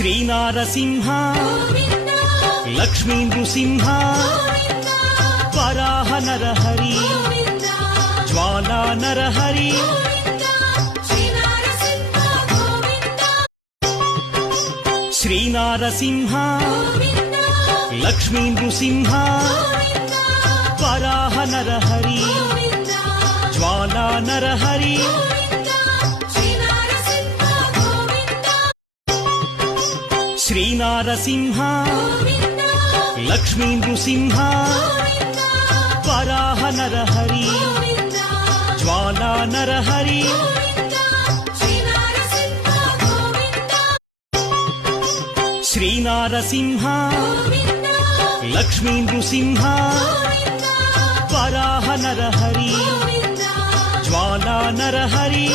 Sri Narasimha Lakshmi Nrusimha Varaha Narahari Jwala Narahari Sri Narasimha Lakshmi Nrusimha Varaha Narahari Jwala Narahari Sri Narasimha Lakshmi Nrusimha Varaha Narahari Jwala Narahari Sri Narasimha Lakshmi Nrusimha Varaha Narahari Jwala Narahari